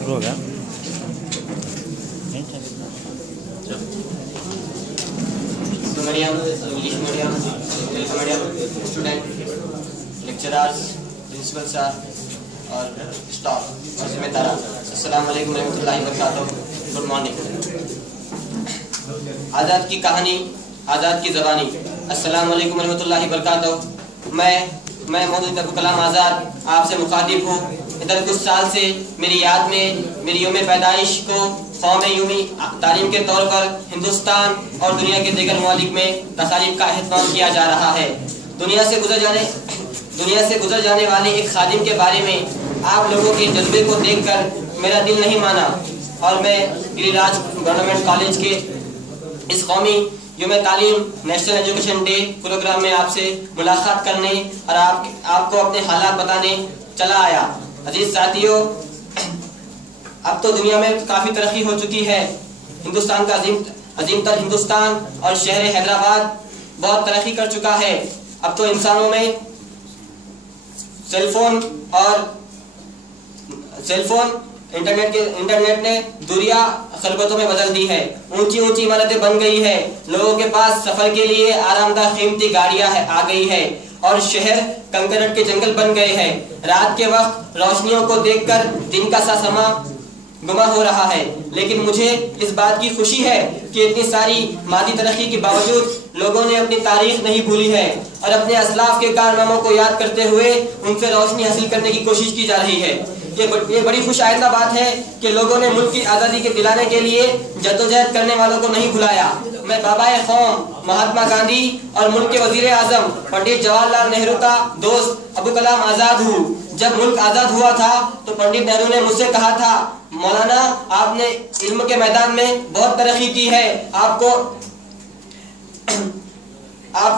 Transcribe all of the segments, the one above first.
شروع ہو گیا. English medium Telugu medium student lecturers principal صاحب اور اسٹاف اور ذمہ داران، السلام علیکم ورحمۃ اللہ وبرکاتہ. Good morning. آزاد کی کہانی، آزاد کی زبانی. السلام علیکم ورحمۃ اللہ وبرکاتہ. میں محمد ابو کلام آزاد آپ سے مخاطب ہوں. ادھر کچھ سال سے میری یاد میں میری یوم پیدائش کو قوم یومی تعلیم کے طور پر ہندوستان اور دنیا کے دیگر ممالک میں تقاریب کا اہتمام کیا جا رہا ہے. دنیا سے گزر جانے والے ایک خادم کے بارے میں آپ لوگوں کے جذبے کو دیکھ کر میرا دل نہیں مانا اور میں گری راج گورنمنٹ کالج کے اس قومی یوم تعلیم نیشنل ایجوکیشن ڈے پروگرام میں آپ سے ملاقات کرنے اور آپ کو اپنے حالات بتانے چلا آیا. عزیز ساتھیوں، اب تو دنیا میں کافی ترقی ہو چکی ہے. ہندوستان کا عظیم تر ہندوستان اور شہر حیدرآباد بہت ترقی کر چکا ہے. اب تو انسانوں میں سیل فون انٹرنیٹ نے دوریاں خلوتوں میں بدل دی ہے. اونچی عمارتیں بن گئی ہے. لوگوں کے پاس سفر کے لیے آرام دہ قیمتی گاڑیاں آ گئی ہے اور شہر کنکریٹ کے جنگل بن گئے ہیں. رات کے وقت روشنیوں کو دیکھ کر دن کا سا سما گما ہو رہا ہے. لیکن مجھے اس بات کی خوشی ہے کہ اتنی ساری مادی ترقی کے باوجود لوگوں نے اپنی تاریخ نہیں بھولی ہے اور اپنے اسلاف کے کارناموں کو یاد کرتے ہوئے ان سے روشنی حاصل کرنے کی کوشش کی جا رہی ہے. یہ بڑی خوش آئندہ بات ہے کہ لوگوں نے ملک کی آزادی کے دلانے کے لیے جدوجہد کرنے والوں کو نہیں بھلایا. میں بابا قوم مہاتما گاندھی اور ملک کے وزیر اعظم پنڈت جواہر لال نہرو کا دوست ابو کلام آزاد ہوں. جب ملک آزاد ہوا تھا تو پنڈت نہرو نے مجھ سے کہا تھا، مولانا آپ نے علم کے میدان میں بہت ترقی کی ہے، آپ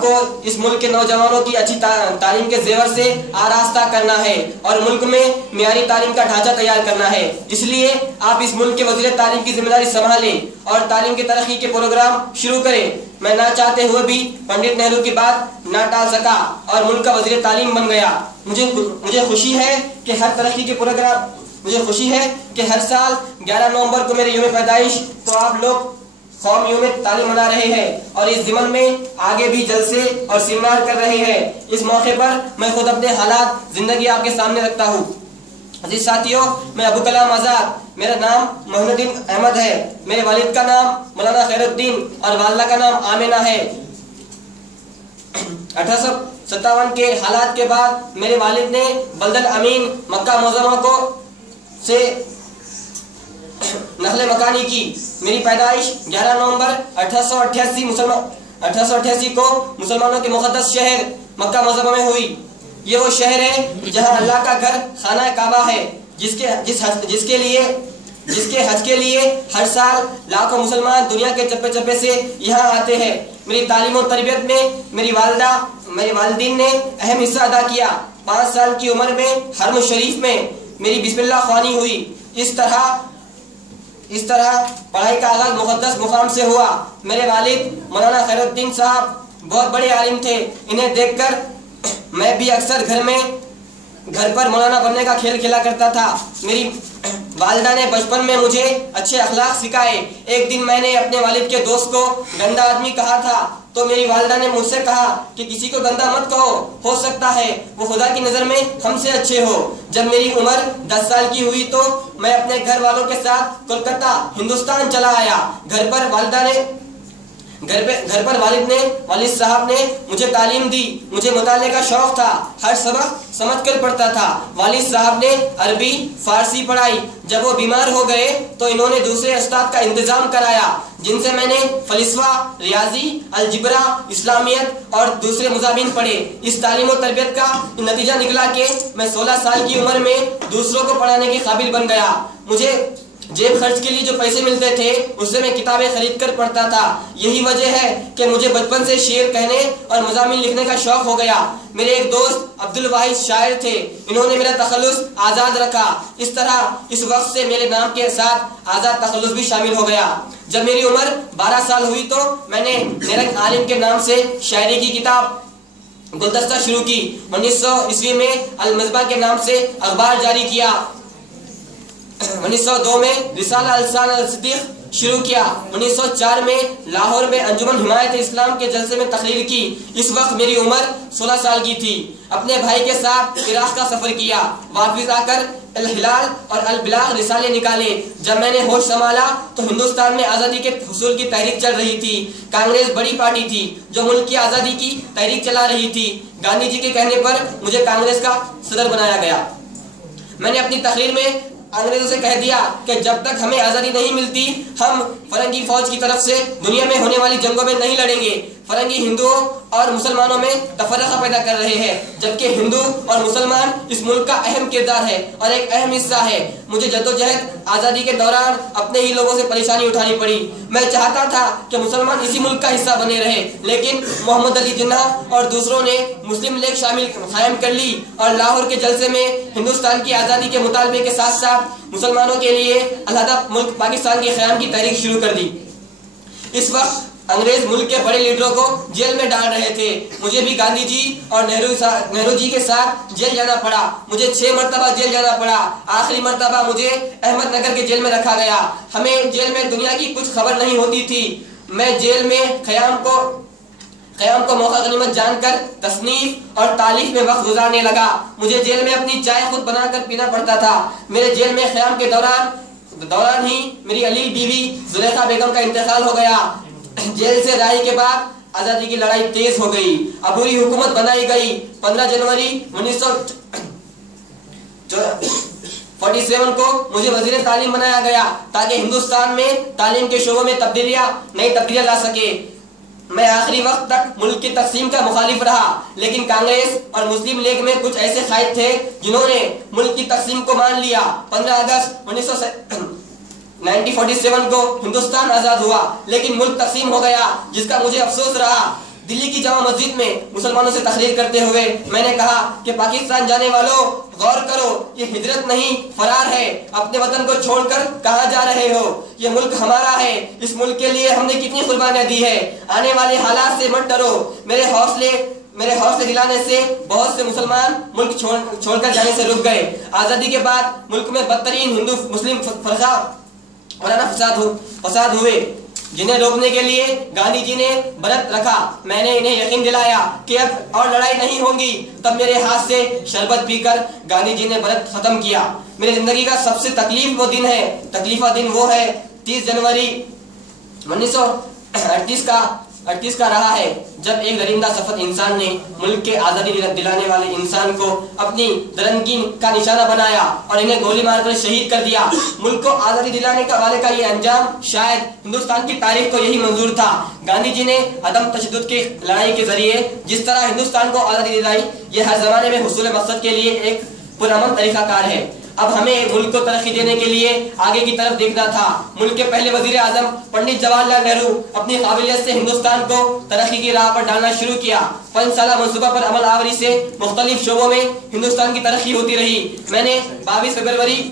کو اس ملک کے نوجوانوں کی اچھی تعلیم کے زیور سے آراستہ کرنا ہے اور ملک میں معیاری تعلیم کا ڈھانچہ تیار کرنا ہے. اس لیے آپ اس ملک کے وزیر تعلیم کی ذمہ داری سنبھالیں اور تعلیم کی ترقی کے پروگرام شروع کریں. میں نہ چاہتے ہوئے بھی پنڈت نہرو کی بات نہ ٹال سکا اور ملک کا وزیر تعلیم بن گیا. مجھے خوشی ہے کہ ہر ترقی کے پروگرام ہر سال 11 نومبر کو میرے یوم پیدائش کو آپ لوگ قوم یوم تعلیم منا رہے ہیں اور اس ضمن میں آگے بھی جلسے اور سیمینار کر رہے ہیں. اس موقع پر میں خود اپنے حالات زندگی آپ کے سامنے رکھتا ہوں. عزیز ساتھیوں، میں ابو کلام آزاد، میرا نام محمد الدین احمد ہے. میرے والد کا نام مولانا خیر الدین اور والدہ کا نام آمینہ ہے. 1857 کے حالات کے بعد میرے والد نے بلد الامین مکہ معظمہ سے نقل مکانی کی. میری پیدائش 11 نومبر 1888 کو مسلمانوں کے مقدس شہر مکہ معظمہ میں ہوئی. یہ وہ شہر ہے جہاں اللہ کا گھر خانہ کعبہ ہے، جس کے حج کے لیے ہر سال لاکھوں مسلمان دنیا کے چپے چپے سے یہاں آتے ہیں. میری تعلیم و تربیت میں میری والدین نے اہم حصہ ادا کیا. 5 سال کی عمر میں حرم شریف میں میری بسم اللہ خوانی ہوئی. اس طرح پڑھائی کا آغاز مقدس مقام سے ہوا. میرے والد مولانا خیر الدین صاحب بہت بڑے عالم تھے. انہیں دیکھ کر میں بھی اکثر گھر پر مولانا بننے کا کھیل کھیلا کرتا تھا. میری والدہ نے بچپن میں مجھے اچھے اخلاق سکھائے. ایک دن میں نے اپنے والد کے دوست کو گندا آدمی کہا تھا تو میری والدہ نے مجھ سے کہا کہ کسی کو گندا مت کہو، ہو سکتا ہے وہ خدا کی نظر میں ہم سے اچھے ہو. جب میری عمر 10 سال کی ہوئی تو میں اپنے گھر والوں کے ساتھ کولکتہ ہندوستان چلا آیا. گھر پر والد صاحب نے مجھے تعلیم دی. مجھے مطالعے کا شوق تھا، ہر سبق سمجھ کر پڑھتا تھا. والد صاحب نے عربی فارسی پڑھائی. جب وہ بیمار ہو گئے تو انہوں نے دوسرے استاد کا انتظام کرایا جن سے میں نے فلسفہ، ریاضی، الجبرا، اسلامیت اور دوسرے مضامین پڑھے. اس تعلیم و تربیت کا نتیجہ نکلا کہ میں 16 سال کی عمر میں دوسروں کو پڑھانے کے قابل بن گیا. مجھے جیب خرچ کے لیے جو پیسے ملتے تھے اس سے میں کتابیں خرید کر پڑھتا تھا. یہی وجہ ہے کہ مجھے بچپن سے شعر کہنے اور مضامین لکھنے کا شوق ہو گیا. میرے ایک دوست عبد الواحد شاعر تھے، انہوں نے میرا تخلص آزاد رکھا. اس طرح اس وقت سے میرے نام کے ساتھ آزاد تخلص بھی شامل ہو گیا. جب میری عمر 12 سال ہوئی تو میں نے نیرنگ عالم کے نام سے شاعری کی کتاب گلدستہ شروع کی. 1900 عیسوی میں المصباح کے نام سے اخبار جاری کیا. 1902 میں رسالہ السان الصدیق شروع کیا. 1904 میں لاہور میں انجمن حمایت اسلام کے جلسے میں تقریر کی. اس وقت میری عمر 16 سال کی تھی. اپنے بھائی کے ساتھ عراق کا سفر کیا. واپس آ کر الہلال اور البلاغ رسالے نکالے. جب میں نے ہوش سنبھالا تو ہندوستان میں آزادی کے حصول کی تحریک چل رہی تھی. کانگریس بڑی پارٹی تھی جو ملک کی آزادی کی تحریک چلا رہی تھی. گاندھی جی کے کہنے پر مجھے کانگریس کا صدر بنایا گیا. میں نے اپنی تقریر میں انگریزوں سے کہہ دیا کہ جب تک ہمیں آزادی نہیں ملتی ہم فرنگی فوج کی طرف سے دنیا میں ہونے والی جنگوں میں نہیں لڑیں گے. فرنگی ہندوؤں اور مسلمانوں میں تفرقہ پیدا کر رہے ہیں جبکہ ہندو اور مسلمان اس ملک کا اہم کردار ہے اور ایک اہم حصہ ہے. مجھے جدوجہد آزادی کے دوران اپنے ہی لوگوں سے پریشانی اٹھانی پڑی. میں چاہتا تھا کہ مسلمان اسی ملک کا حصہ بنے رہے لیکن محمد علی جناح اور دوسروں نے مسلم لیگ شامل قائم کر لی اور لاہور کے جلسے میں ہندوستان کی آزادی کے مطالبے کے ساتھ ساتھ مسلمانوں کے لیے علیحدہ ملک پاکستان کے قیام کی تحریک شروع کر دی. اس وقت انگریز ملک کے بڑے لیڈروں کو جیل میں ڈال رہے تھے. مجھے بھی گاندھی جی اور نہرو جی کے ساتھ جیل جانا پڑا. مجھے 6 مرتبہ جیل جانا پڑا. آخری مرتبہ مجھے احمد نگر کے جیل میں رکھا گیا. ہمیں جیل میں دنیا کی کچھ خبر نہیں ہوتی تھی. میں جیل میں قیام کو موقع غنیمت جان کر تصنیف اور تالیف میں وقت گزارنے لگا. مجھے جیل میں اپنی چائے خود بنا کر پینا پڑتا تھا. میرے جیل میں قیام کے دوران ہی میری علیل بیوی زلیخا بیگم کا انتقال ہو گیا. جیل سے رہائی کے بعد آزادی کی لڑائی تیز ہو گئی. عبوری حکومت بنائی گئی. 15 جنوری 1947 کو مجھے وزیر تعلیم بنایا گیا تاکہ ہندوستان میں تعلیم کے شعبوں میں نئی تبدیلیاں لا سکے. میں آخری وقت تک ملک کی تقسیم کا مخالف رہا لیکن کانگریس اور مسلم لیگ میں کچھ ایسے قائد تھے جنہوں نے ملک کی تقسیم کو مان لیا. 15 اگست 1947 کو ہندوستان آزاد ہوا لیکن ملک تقسیم ہو گیا جس کا مجھے افسوس رہا. دلی کی جامع مسجد میں مسلمانوں سے تقریر کرتے ہوئے میں نے کہا کہ پاکستان جانے والوں غور کرو، یہ ہجرت نہیں فرار ہے. اپنے وطن کو چھوڑ کر کہاں جا رہے ہو؟ یہ ملک ہمارا ہے. اس ملک کے لیے ہم نے کتنی قربانیاں دی ہے. آنے والے حالات سے مت ڈرو. میرے حوصلے دلانے سے بہت سے مسلمان ملک چھوڑ کر جانے سے رک گئے. آزادی کے بعد ملک میں بدترین ہندو مسلم فرقہ فساد ہوئے جنہیں روکنے کے لیے گاندھی جی نے برت رکھا. میں نے انہیں یقین دلایا کہ اب اور لڑائی نہیں ہوگی. تب میرے ہاتھ سے شربت پی کر گاندھی جی نے برت ختم کیا. میری زندگی کا سب سے تکلیفہ دن وہ ہے 30 جنوری 1938 کا رہا ہے جب ایک درندہ صفت انسان نے ملک کے آزادی دلانے والے انسان کو اپنی درندگی کا نشانہ بنایا اور انہیں گولی مار کر شہید کر دیا. ملک کو آزادی دلانے والے کا یہ انجام شاید ہندوستان کی تاریخ کو یہی منظور تھا. گاندھی جی نے عدم تشدد کی لڑائی کے ذریعے جس طرح ہندوستان کو آزادی دلائی یہ ہر زمانے میں حصول مقصد کے لیے ایک پرامن طریقہ کار ہے. اب ہمیں ملک کو ترقی دینے کے لیے آگے کی طرف دیکھنا تھا. ملک کے پہلے وزیر اعظم پنڈت جواہر لال نہرو اپنی قابلیت سے ہندوستان کو ترقی کی راہ پر ڈالنا شروع کیا. 5 سالہ منصوبہ پر عمل آوری سے مختلف شعبوں میں ہندوستان کی ترقی ہوتی رہی. میں نے 22 فروری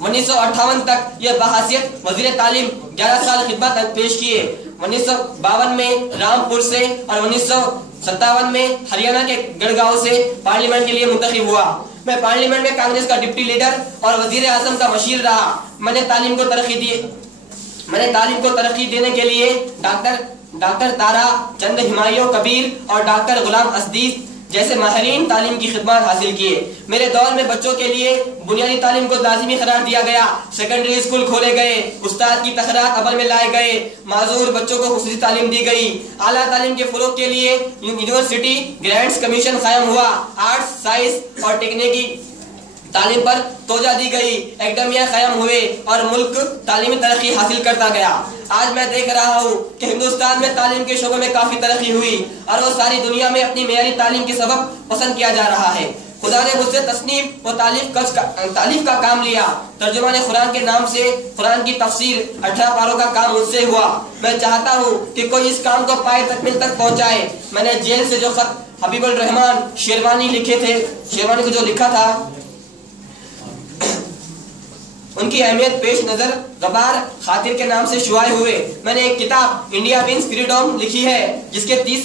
1958 تک یہ بحیثیت وزیر تعلیم 11 سال خدمت پیش کیے. 1952 میں رامپور سے اور 1957 میں ہریانہ کے گڑگاؤں سے پارلیمنٹ کے لیے منتخب ہوا. میں پارلیمنٹ میں کانگریس کا ڈپٹی لیڈر اور وزیر اعظم کا مشیر رہا. میں نے تعلیم کو ترقی دینے کے لیے ڈاکٹر تارا چند ہمایوں کبیر اور ڈاکٹر غلام اسدی جیسے ماہرین تعلیم کی خدمات حاصل کیے. میرے دور میں بچوں کے لیے بنیادی تعلیم کو لازمی قرار دیا گیا. سیکنڈری اسکول کھولے گئے. استاد کی تخراج عمل میں لائے گئے. معذور بچوں کو خصوصی تعلیم دی گئی. اعلیٰ تعلیم کے فروغ کے لیے یونیورسٹی گرانٹس کمیشن قائم ہوا. آرٹس سائنس اور تکنیکی تعلیم پر توجہ دی گئی. اکیڈمیا قائم ہوئے اور ملک تعلیمی ترقی حاصل کرتا گیا. آج میں دیکھ رہا ہوں کہ ہندوستان میں تعلیم کے شعبے میں کافی ترقی ہوئی اور وہ ساری دنیا میں اپنی معیاری تعلیم کے سبب پسند کیا جا رہا ہے. خدا نے مجھ سے تصنیف و تالیف کا کام لیا. ترجمان قرآن کے نام سے قرآن کی تفسیر 18 پاروں کا کام مجھ سے ہوا. میں چاہتا ہوں کہ کوئی اس کام کو پائے تکمیل تک پہنچائے. میں نے جیل سے جو خط حبیب الرحمان شیروانی کو جو لکھا تھا ان کی اہمیت پیش نظر غبار خاطر کے نام سے شائع ہوئے. میں نے ایک کتاب انڈیا ونز فریڈم لکھی ہے جس کے 30